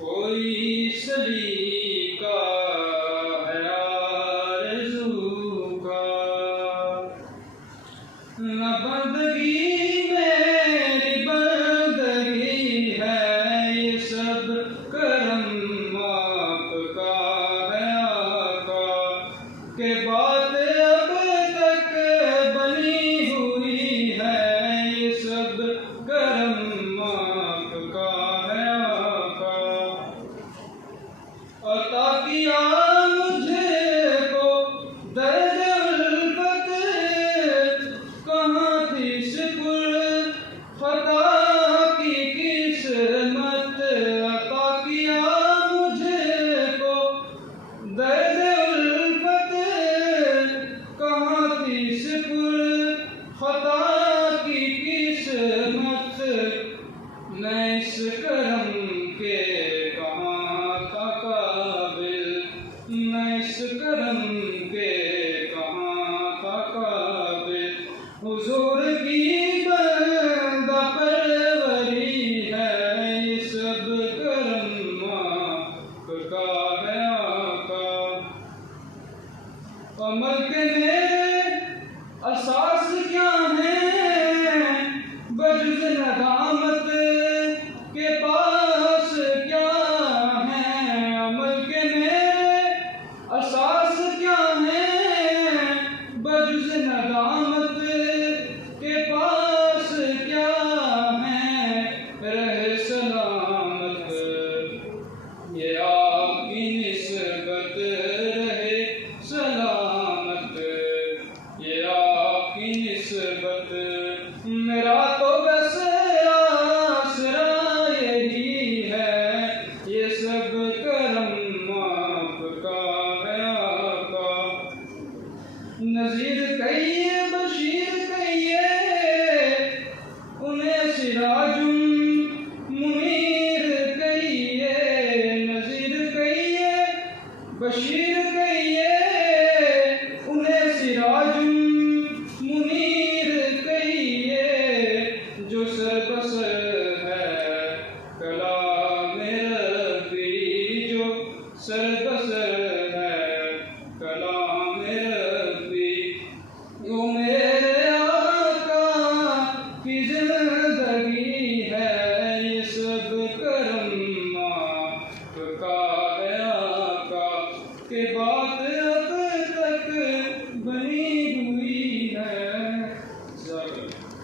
کوئی سلیقہ ہے آرزو کا، نہ بندگی میری بندگی ہے، یہ سب کرم آپ کا ہے آقا، کہ بات اب تک بنی ہوئی ہے، یہ سب کرم آپ کا ہے آقا۔ عطا کیا مجھے کو درد الفت، کہاں تھی سپر خطا کی قسمت، عطا کیا مجھے کو درد الفت، کہاں تھی سپر خطا کی قسمت، میں اس کرم کے کہاں تھا قابل، میں اس کرم کے کہاں تھا قابل، حضور کی بندہ پروری ہے، یہ سب کرم آپ کا ہے آقا۔ عمل کے میرے اساس کیا ہیں بجز ندامت کے پاس کیا ہیں، عمل کے میرے اساس کیا ہیں بجز ندامت کے پاس کیا ہیں، رہے سلامت یہ آپ کی نسبت، رہے سلامت یہ آپ کی نسبت، میرا تو بس آسرا یہی ہے، یہ سب کرم آپ کا ہے آقا۔ نذیر کہیے بشیر کہیے انہیں سراج منیر کہیے، نذیر کہیے بشیر کہیے انہیں سراج منیر کہیے، جو سر بسر ہے کلام ربی، جو سر بسر ہے کلام ربی، جو میرے آقا کی زندگی